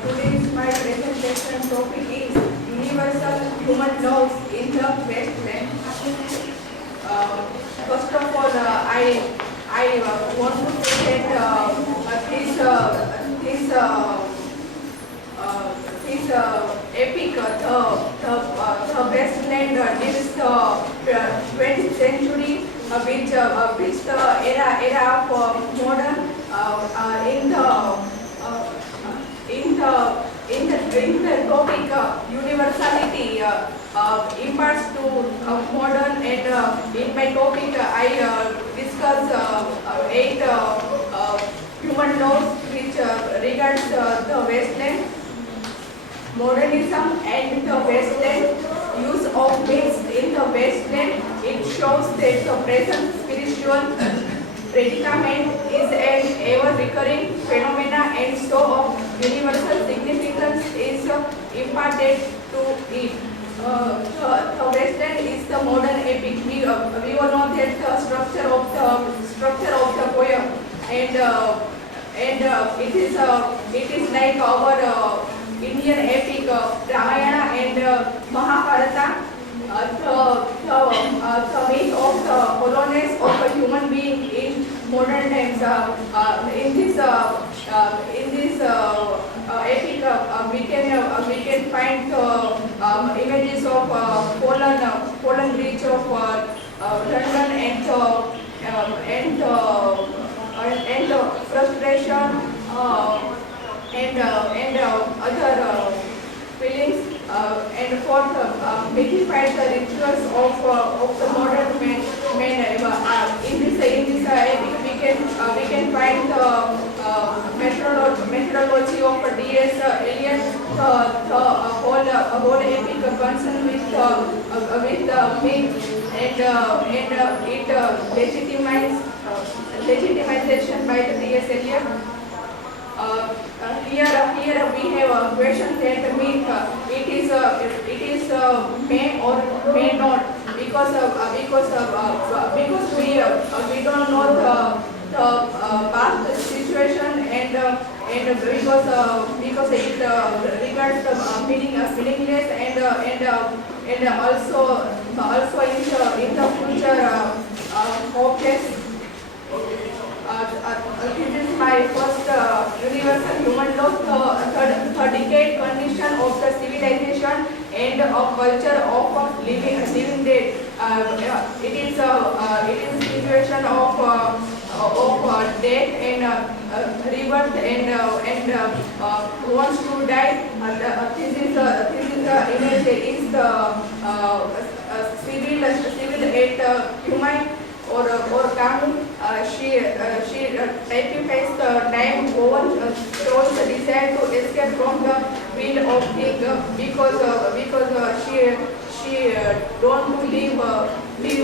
Today's my presentation topic is universal human laws in the wasteland. First of all, I want to present this epic the wasteland deals the 20th century, which the era of modern in the in the topic universality imparts to modern, and in my topic I discuss 8 human laws which regards the wasteland, modernism and the wasteland, use of waste in the wasteland. It shows that the present spiritual predicament is an ever-recurring phenomena, and so of universal significance is imparted to it. The wasteland is the modern epic. We all know that the structure of the poem, and it is like our Indian epic Ramayana and Mahabharata. The myth of the hollowness of a human being in modern times. In this epic, we can find images of fallen bridge of London, and frustration and other feelings, and fourth, magnified the rituals of the modern man. In this epic, we can find the methodology of D.S. Eliot. The whole epic concerned with the myth, and it legitimization by the D.S. Eliot. Here we have a question that means it is may or may not, because we don't know the past situation, and because it regards the meaningless, and also in the future hopeless. This is my first universal human law, the decade condition of the civilization and of culture of living dead. It is a situation of death and rebirth, and wants to die. This is the image is the civil at human or Camus. She typifies the time Owen shows the desire to escape from the will of king, because she don't to live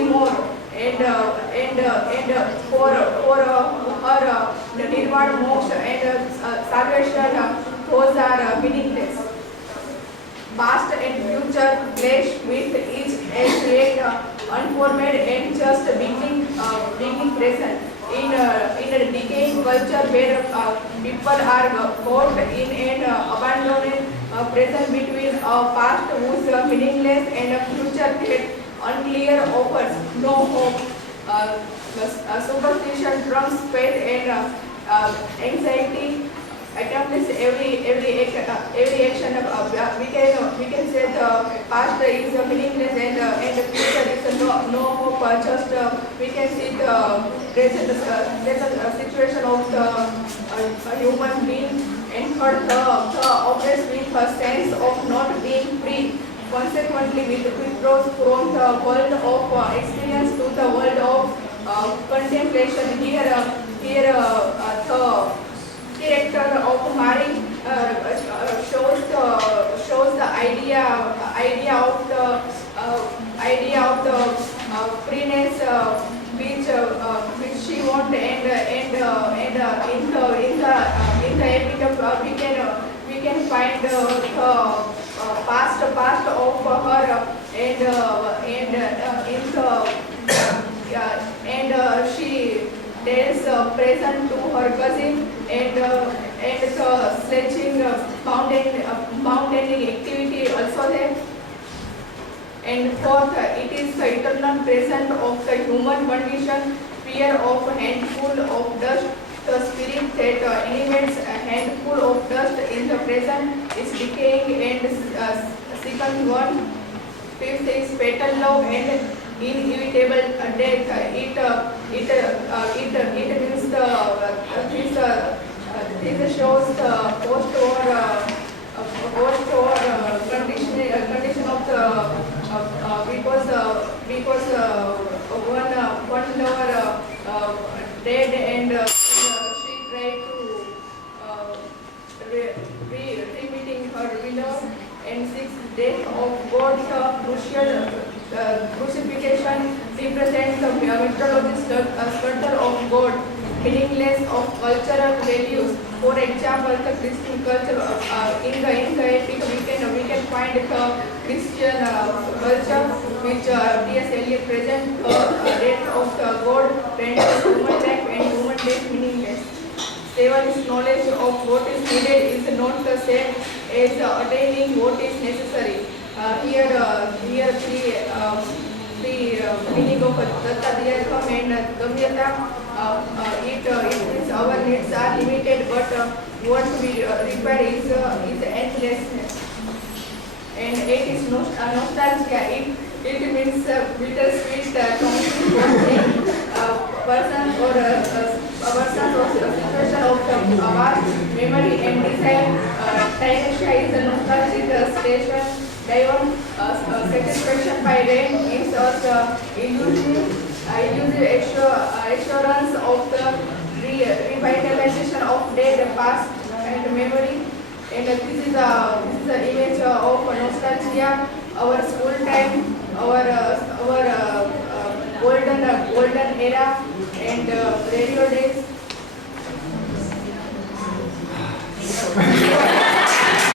more, and for her the nirvana moksha and salvation, those are meaningless. Past and future clash with each and yet unformed and just beginning present. In a decaying culture where people are caught in an abandoned present between a past whose meaningless and a future that unclear offers no hope. Superstition trumps faith, and anxiety accomplishes every action. We can say the past is meaningless, and the future is no hope. Just we can see the present situation of the human being, and hurt the oppressed with a sense of not being free. Consequently, withdraws from the world of experience to the world of contemplation. Here the character of Mari shows the idea of the freeness which she wants, and in the epic we can find the past of her, and she tells present to her cousin, and the sledging mountaineering activity also there. And fourth, it is the eternal present of the human condition, fear of a handful of dust, the spirit that animates a handful of dust in the present is decaying. And second one, fifth is fatal love and inevitable death. It means this shows the post-war condition of the because one lover dead and she tried to remeeting her beloved. And sixth, death of God's crucifixion represents the mythology sculpture of God, meaningless of cultural values. For example, the Christian culture in the epic we can find the Christian culture which T.S. Eliot present the death of the God renders human life and human death meaningless. Seventh, knowledge of what is needed is not the same as attaining what is necessary. Here three meaning of Datta and Gamyata. It means our needs are limited, but what we require is endlessness. And eight is nostalgia. It means bittersweet person or situation of the past, memory and desire. Tynesha is a nostalgic station. Dion, satisfaction by rain gives us illusive assurance of the revitalization of dead past and memory. And this is the image of nostalgia, our school time, our golden era, and radio days.